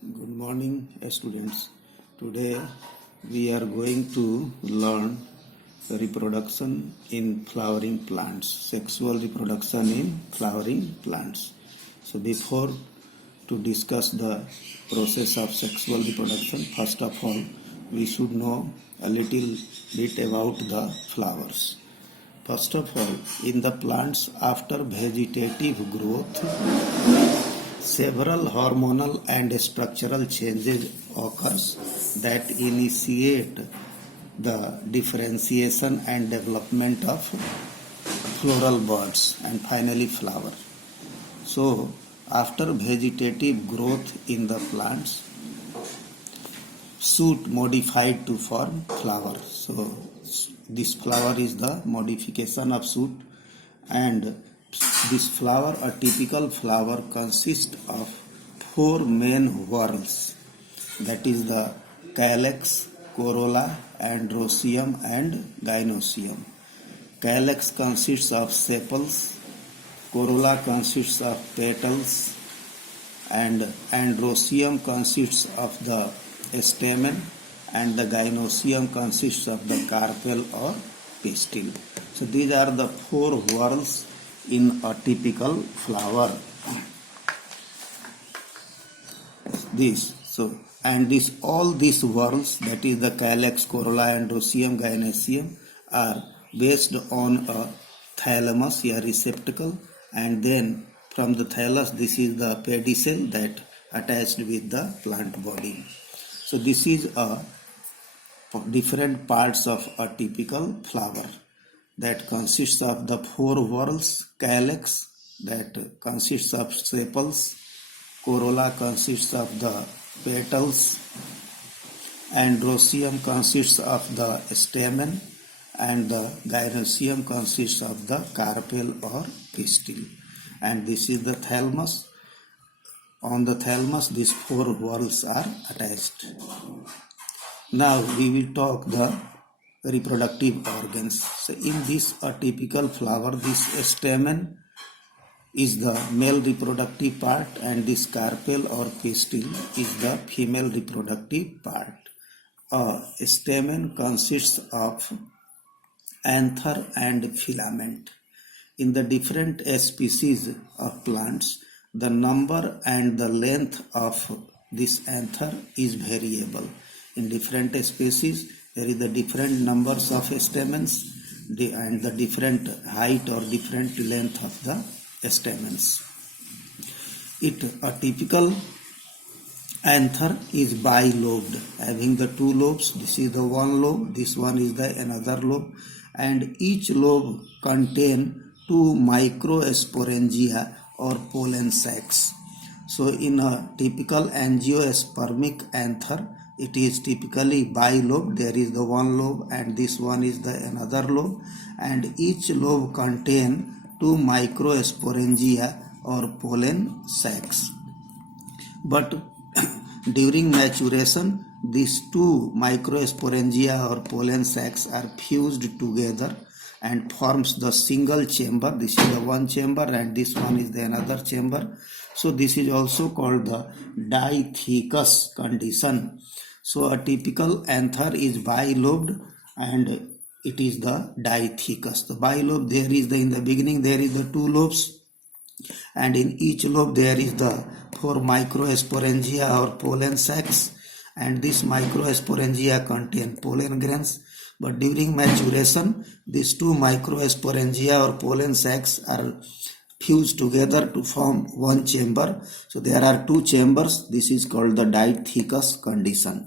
Good morning, students. Today we are going to learn reproduction in flowering plants, sexual reproduction in flowering plants. So before to discuss the process of sexual reproduction, first of all, we should know a little bit about the flowers. First of all, in the plants after vegetative growth, several hormonal and structural changes occurs that initiate the differentiation and development of floral buds and finally flower. So after vegetative growth in the plants, shoot modified to form flower. So this flower is the modification of shoot, and this flower, a typical flower, consists of four main whorls, that is the calyx, corolla, androecium and gynoecium. Calyx consists of sepals, corolla consists of petals, and androecium consists of the stamen, and the gynoecium consists of the carpel or pistil. So these are the four whorls in a typical flower. All these whorls, that is the calyx, corolla, androecium, gynoecium, are based on a thalamus, a receptacle, and then from the thallus this is the pedicel that attached with the plant body. So this is a different parts of a typical flower that consists of the four whorls: calyx, that consists of sepals, corolla consists of the petals, androecium consists of the stamen, and the gynoecium consists of the carpel or pistil. And this is the thalamus. On the thalamus these four whorls are attached. Now we will talk the reproductive organs. So in this a typical flower, this stamen is the male reproductive part, and this carpel or pistil is the female reproductive part. A stamen consists of anther and filament. In the different species of plants, the number and the length of this anther is variable. In different species, there is the different numbers of stamens and the different height or different length of the stamens. A typical anther is bilobed, having the two lobes. This is the one lobe, this one is the another lobe, and each lobe contain two microsporangia or pollen sacs. So in a typical angiospermic anther, it is typically bilobed. There is the one lobe and this one is the another lobe, and each lobe contain two microsporangia or pollen sacs. But during maturation, these two microsporangia or pollen sacs are fused together and forms the single chamber. This is the one chamber and this one is the another chamber. So this is also called the dithecous condition. So a typical anther is bilobed and it is the dithecous. The bilobe, there is in the beginning there is the two lobes, and in each lobe there is the four microsporangia or pollen sacs, and this microsporangia contain pollen grains. But during maturation, these two microsporangia or pollen sacs are fused together to form one chamber. So there are two chambers. This is called the dithecous condition.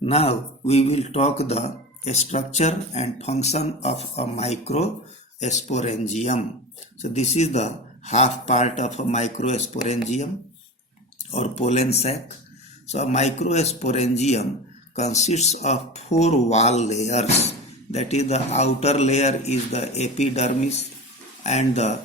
Now we will talk the structure and function of a microsporangium. So this is the half part of a microsporangium or pollen sac. So a microsporangium consists of four wall layers. That is, the outer layer is the epidermis, and the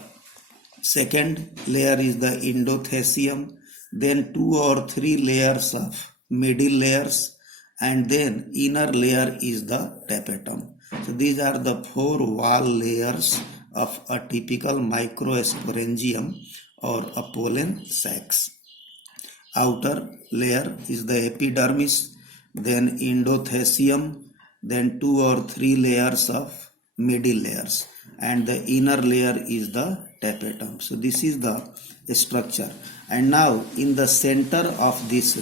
second layer is the endothecium, then two or three layers of middle layers, and then inner layer is the tapetum. So these are the four wall layers of a typical microsporangium or a pollen sacs. Outer layer is the epidermis, then endothecium, then 2 or 3 layers of middle layers, and the inner layer is the tapetum. So this is the structure. And now in the center of this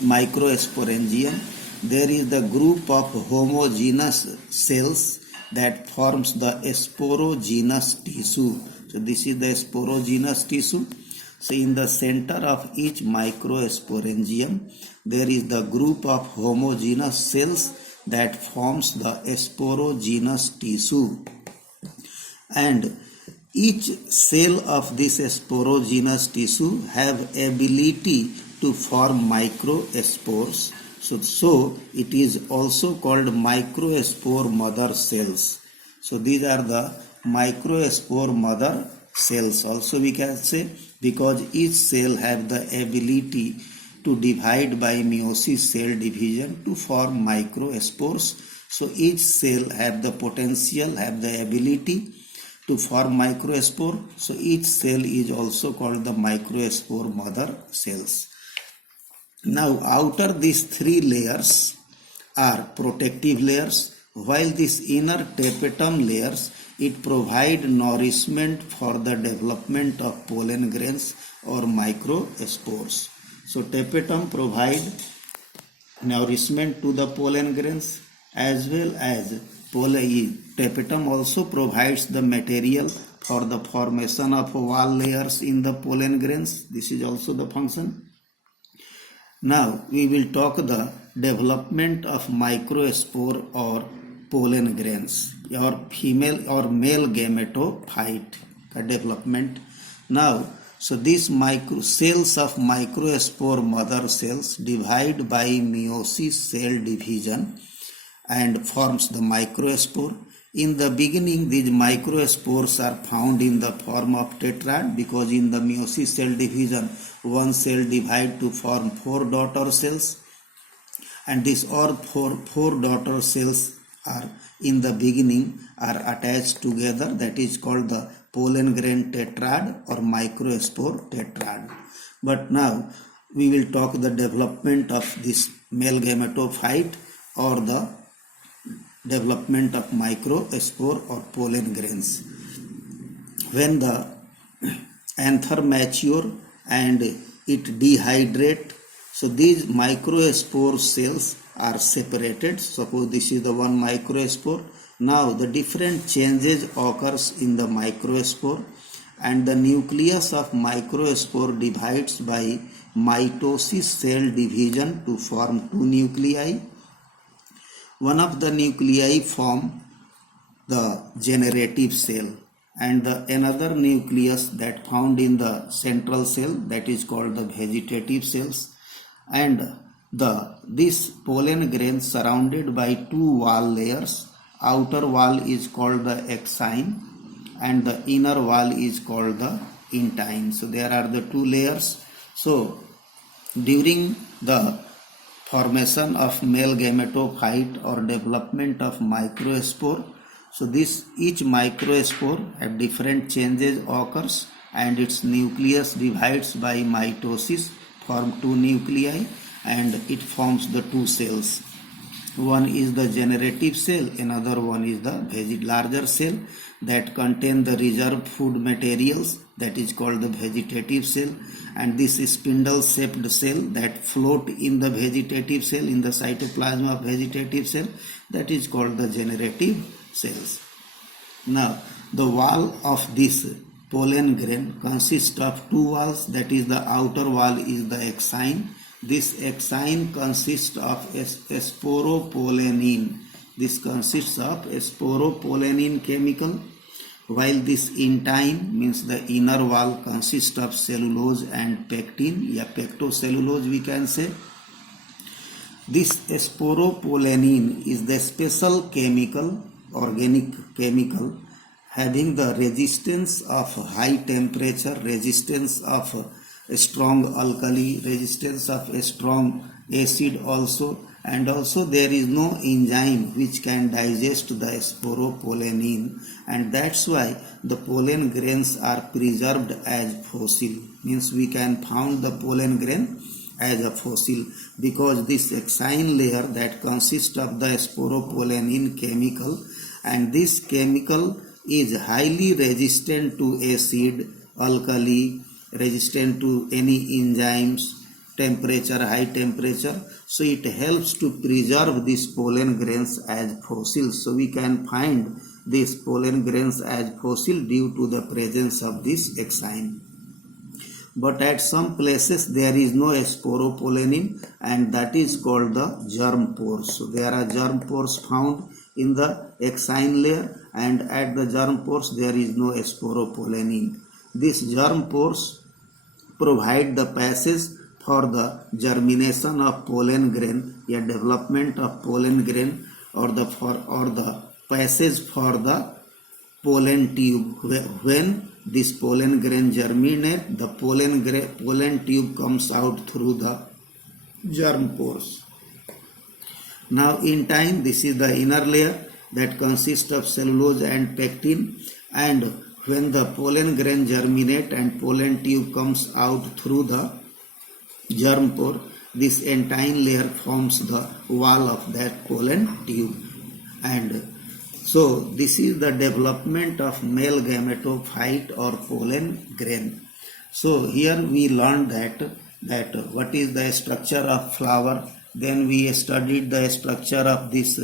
microsporangium there is the group of homogeneous cells that forms the sporogenous tissue. So this is the sporogenous tissue. So in the center of each microsporangium there is the group of homogeneous cells that forms the sporogenous tissue, and each cell of this sporogenous tissue have ability to form microspores. So it is also called microspore mother cells. So these are the microspore mother cells also we can say, because each cell have the ability to divide by meiosis cell division to form microspores. So each cell have the potential, have the ability to form microspore. So each cell is also called the microspore mother cells. Now outer these 3 layers are protective layers, while this inner tapetum layers, it provide nourishment for the development of pollen grains or microspores. So tapetum provide nourishment to the pollen grains, as well as tapetum also provides the material for the formation of wall layers in the pollen grains. This is also the function. Now we will talk the development of microspore or pollen grains or female or male gametophyte development. Now so these cells of microspore mother cells divide by meiosis cell division and forms the microspore. In the beginning these microspores are found in the form of tetrad, because in the meiosis cell division one cell divide to form 4 daughter cells, and these all four daughter cells are in the beginning are attached together. That is called the pollen grain tetrad or microspore tetrad. But now we will talk the development of this male gametophyte or the development of microspore or pollen grains. When the anther mature and it dehydrate, so these microspore cells are separated. Suppose this is the one microspore. Now the different changes occurs in the microspore, and the nucleus of microspore divides by mitosis cell division to form 2 nuclei. One of the nuclei form the generative cell, and another nucleus that found in the central cell, that is called the vegetative cells. And this pollen grain surrounded by 2 wall layers. Outer wall is called the exine and the inner wall is called the intine. So there are the 2 layers. So during the formation of male gametophyte or development of microspore, so each microspore have different changes occurs, and its nucleus divides by mitosis, form 2 nuclei, and it forms the 2 cells. One is the generative cell, another one is the larger cell that contain the reserved food materials, that is called the vegetative cell, and this is spindle shaped cell that float in the vegetative cell, in the cytoplasm of vegetative cell, that is called the generative cells. Now the wall of this pollen grain consists of 2 walls, that is the outer wall is the exine. This exine consists of sporopollenin. This consists of sporopollenin chemical, while this intine means the inner wall consists of cellulose and pectin, pectocellulose we can say. This sporopollenin is the special chemical, organic chemical, having the resistance of high temperature, resistance of a strong alkali, resistance of a strong acid also, and also there is no enzyme which can digest the sporopollenin, and that's why the pollen grains are preserved as fossil. Means we can found the pollen grain as a fossil because this exine layer that consists of the sporopollenin chemical, and this chemical is highly resistant to acid, alkali, resistant to any enzymes, temperature, high temperature. So it helps to preserve these pollen grains as fossils. So we can find these pollen grains as fossil due to the presence of this exine. But at some places there is no sporopollenin, and that is called the germ pores. So there are germ pores found in the exine layer, and at the germ pores there is no sporopollenin. These germ pores provide the passage for the germination of pollen grain, a development of pollen grain, or the passage for the pollen tube. When this pollen grain germinate, the pollen tube comes out through the germ pores. Now in time, this is the inner layer that consists of cellulose and pectin, and when the pollen grain germinate and pollen tube comes out through the germ pore, this entire layer forms the wall of that pollen tube. And so this is the development of male gametophyte or pollen grain. So here we learned that what is the structure of flower. Then we studied the structure of this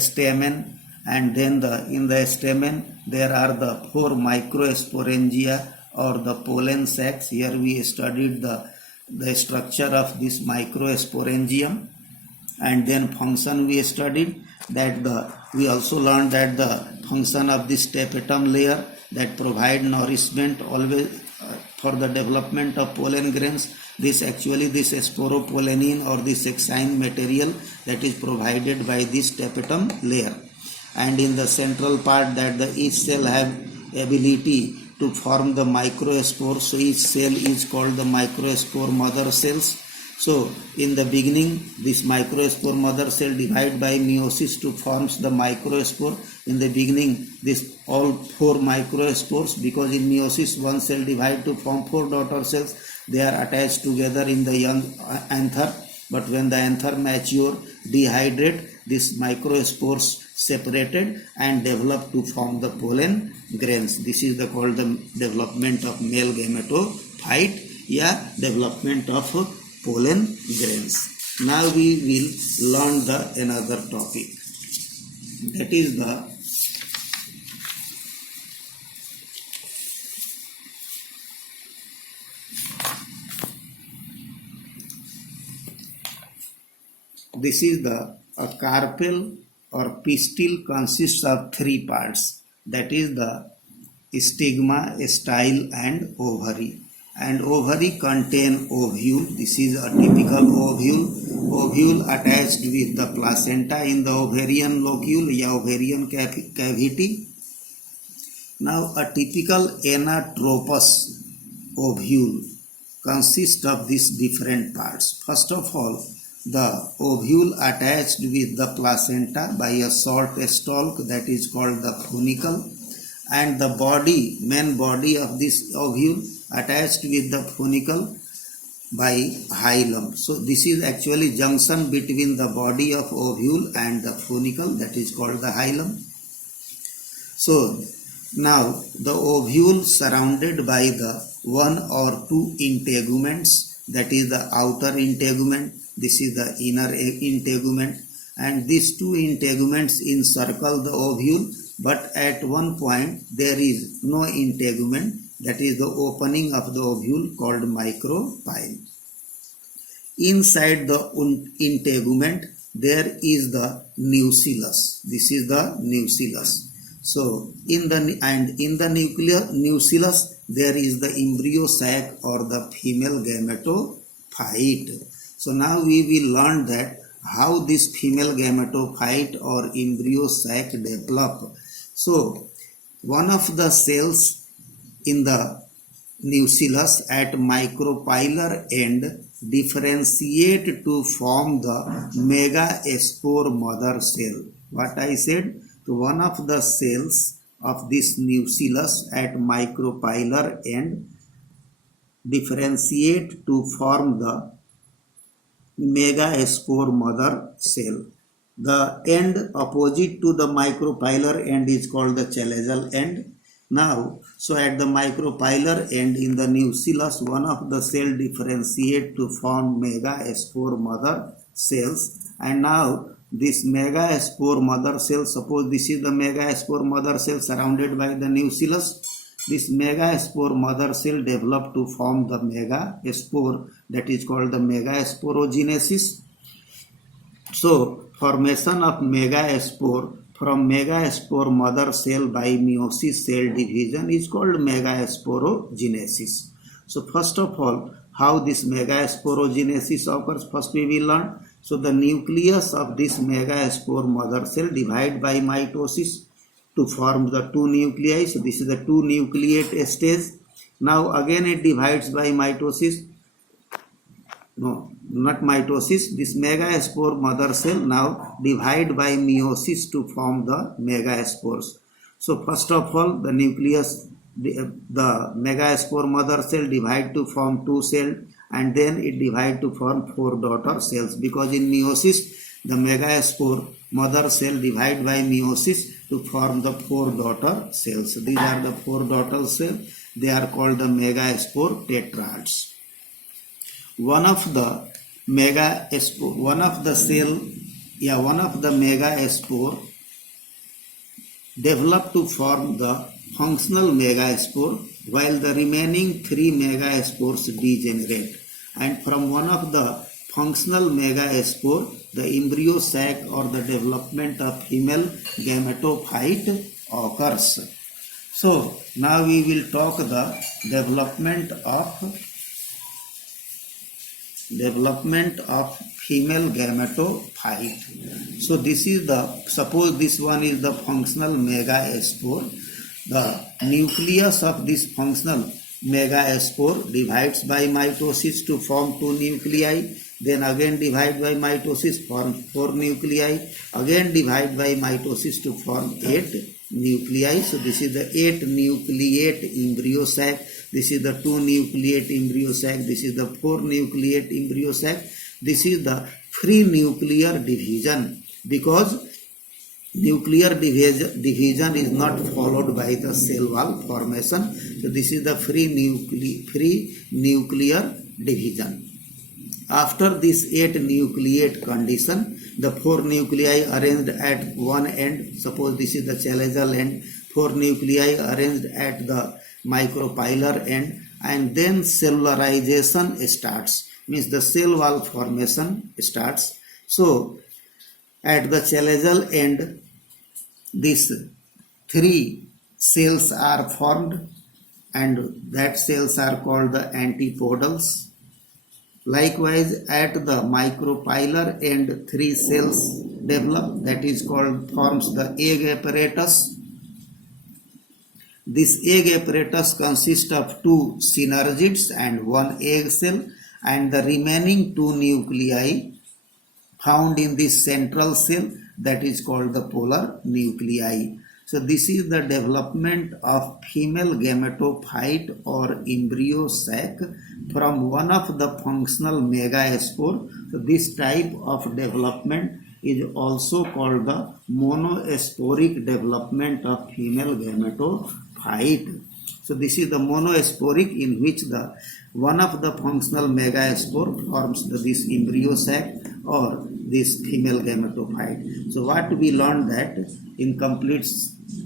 stamen, and then in the stamen there are the 4 microsporangia or the pollen sacs. Here we studied the structure of this microsporangium, and then function we studied that we also learned that the function of this tapetum layer that provide nourishment always for the development of pollen grains. This sporopollenin or this exine material that is provided by this tapetum layer. And in the central part that each cell have ability to form the microspore. So each cell is called the microspore mother cells. So in the beginning, this microspore mother cell divide by meiosis to forms the microspore. In the beginning, this all 4 microspores, because in meiosis one cell divide to form 4 daughter cells. They are attached together in the young anther. But when the anther mature, dehydrate, these microspores separated and develop to form the pollen grains. This is called the development of male gametophyte, development of pollen grains. Now we will learn another topic. That is a carpel or pistil consists of 3 parts. That is the stigma, style, and ovary. And ovary contain ovule. This is a typical ovule. Ovule attached with the placenta in the ovarian locule, ovarian cavity. Now a typical anatropous ovule consists of these different parts. First of all, the ovule attached with the placenta by a short stalk that is called the funicle, and the main body of this ovule attached with the funicle by hilum. So this is actually junction between the body of ovule and the funicle, that is called the hilum. So now the ovule surrounded by the 1 or 2 integuments, that is the outer integument, this is the inner integument, and these 2 integuments encircle the ovule, but at one point there is no integument, that is the opening of the ovule called micropyle. Inside the integument there is the nucellus. This is the nucellus. So in the nucellus there is the embryo sac or the female gametophyte. So now we will learn that how this female gametophyte or embryo sac develop. So one of the cells in the nucellus at micropylar end differentiate to form the megaspore mother cell. What I said? So one of the cells of this nucleus at micropylar end differentiate to form the megaspore mother cell. The end opposite to the micropylar end is called the chelazal end. Now, so at the micropylar end in the nucleus, one of the cell differentiate to form megaspore mother cells, and now this megaspore mother cell, suppose this is the megaspore mother cell surrounded by the nucleus. This megaspore mother cell developed to form the megaspore, that is called the megasporogenesis. So, formation of megaspore from megaspore mother cell by meiosis cell division is called megasporogenesis. So, first of all, how this megasporogenesis occurs, first we will learn. So, the nucleus of this megaspore mother cell divide by mitosis to form the two nuclei. So this is the two nucleate stage. Now again it divides by mitosis. No, not mitosis. This megaspore mother cell now divide by meiosis to form the megaspores. So first of all, the nucleus, the megaspore mother cell divide to form two cells, and then it divide to form four daughter cells, because in meiosis the megaspore mother cell divide by meiosis to form the four daughter cells. These are the four daughter cells. They are called the megaspore tetrads. One of the megaspore develop to form the functional megaspore, while the remaining three megaspores degenerate. And from one of the functional megaspore, the embryo sac or the development of female gametophyte occurs. So now we will talk the development of female gametophyte. So this is suppose this one is the functional megaspore. The nucleus of this functional megaspore divides by mitosis to form two nuclei, then again divide by mitosis form four nuclei, again divide by mitosis to form 8 nuclei. So this is the 8 nucleate embryo sac, this is the 2 nucleate embryo sac, this is the 4 nucleate embryo sac. This is the free nuclear division, because nuclear division is not followed by the cell wall formation. So this is the free nuclear division. After this 8 nucleate condition, the 4 nuclei arranged at one end, suppose this is the chelazal end, 4 nuclei arranged at the micropylar end, and then cellularization starts, means the cell wall formation starts. So at the chelazal end, these 3 cells are formed, and that cells are called the antipodals. Likewise, at the micropylar end, 3 cells develop, that is forms the egg apparatus. This egg apparatus consists of 2 synergids and 1 egg cell, and the remaining 2 nuclei found in this central cell, that is called the polar nuclei. So this is the development of female gametophyte or embryo sac from one of the functional megaspore. So this type of development is also called the monosporic development of female gametophyte. So this is the monosporic, in which the one of the functional megaspore forms this embryo sac or this female gametophyte. So what we learned that in complete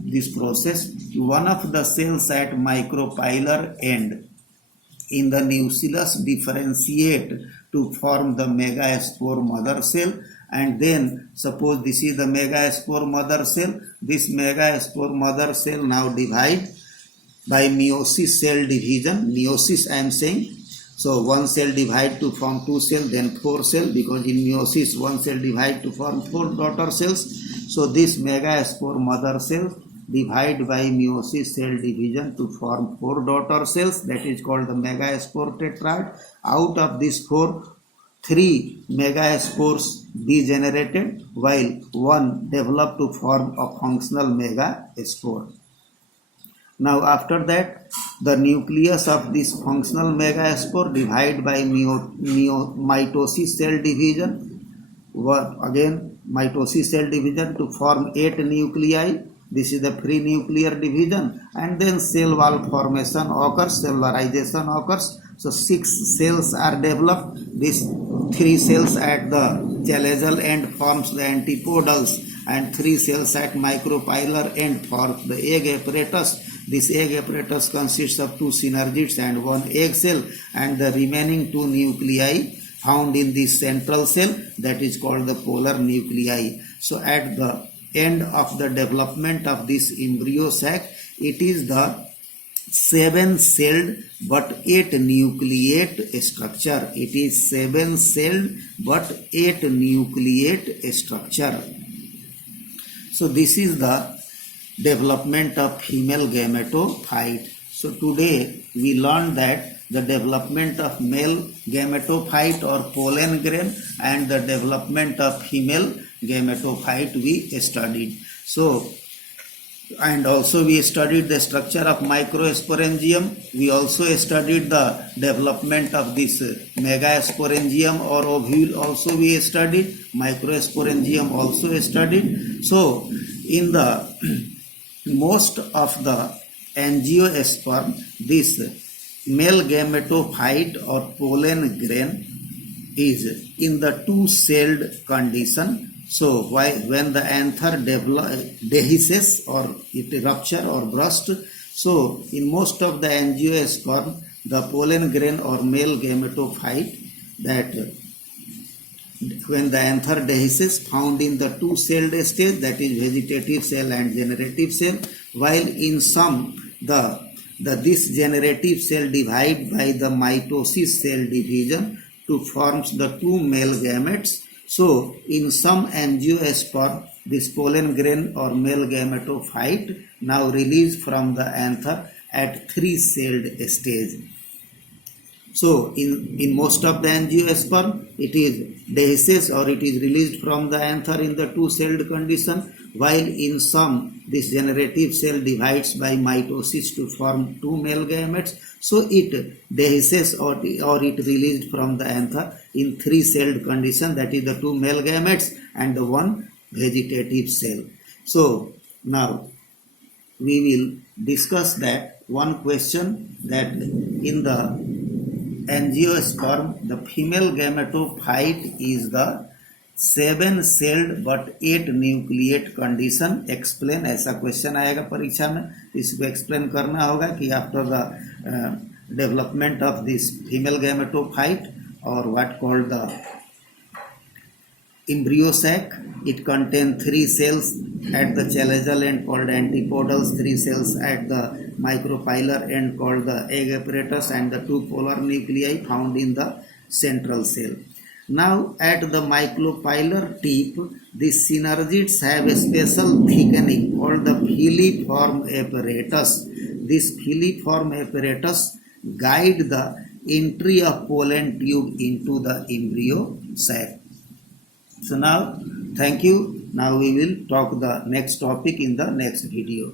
this process, one of the cells at micropylar end in the nucleus differentiate to form the megaspore mother cell, and then suppose this is the megaspore mother cell. This megaspore mother cell now divide by meiosis cell division. Meiosis I am saying. So one cell divide to form 2 cells, then 4 cells, because in meiosis one cell divide to form 4 daughter cells. So this megaspore mother cell divide by meiosis cell division to form 4 daughter cells, that is called the megaspore tetrad. Out of these 4, 3 megaspores degenerated while 1 developed to form a functional megaspore. Now after that, the nucleus of this functional megaspore divided by mitosis cell division. Again, mitosis cell division to form 8 nuclei. This is the pre-nuclear division, and then cell wall formation occurs, cellularization occurs. So 6 cells are developed. These 3 cells at the chelazal end forms the antipodals, and 3 cells at micropylar end forms the egg apparatus. This egg apparatus consists of 2 synergids and 1 egg cell, and the remaining 2 nuclei found in this central cell, that is called the polar nuclei. So at the end of the development of this embryo sac, it is the 7-celled but 8 nucleate structure. It is 7-celled but 8 nucleate structure. So this is the development of female gametophyte. So today we learned that the development of male gametophyte or pollen grain and the development of female gametophyte we studied. So, and also we studied the structure of microsporangium. We also studied the development of this megasporangium or ovule also we studied. Microsporangium also studied. So in the most of the angiosperm, this male gametophyte or pollen grain is in the 2-celled condition. So when the anther dehisces or it rupture or burst, so in most of the angiosperm, the pollen grain or male gametophyte, that when the anther dehisces found in the 2-celled stage, that is vegetative cell and generative cell, while in some this generative cell divide by the mitosis cell division to forms the 2 male gametes. So in some angiosperm, this pollen grain or male gametophyte now released from the anther at 3-celled stage. So in most of the angiosperm, it is dehisces or it is released from the anther in the 2-celled condition, while in some this generative cell divides by mitosis to form 2 male gametes. So it dehisces or it released from the anther in 3-celled condition, that is the 2 male gametes and the 1 vegetative cell. So now we will discuss that one question, that in the angiosperm the female gametophyte is the 7-celled but 8 nucleate condition. Explain, ऐसा question आएगा परीक्षा में, इसको explain करना होगा कि after the development of this female gametophyte और what called the embryo sac, it contains 3 cells at the chelazal end called antipodals, 3 cells at the micropylar end called the egg apparatus, and the 2 polar nuclei found in the central cell. Now at the micropylar tip, these synergids have a special thickening called the filiform apparatus. This filiform apparatus guide the entry of pollen tube into the embryo sac. So now, thank you. Now we will talk the next topic in the next video.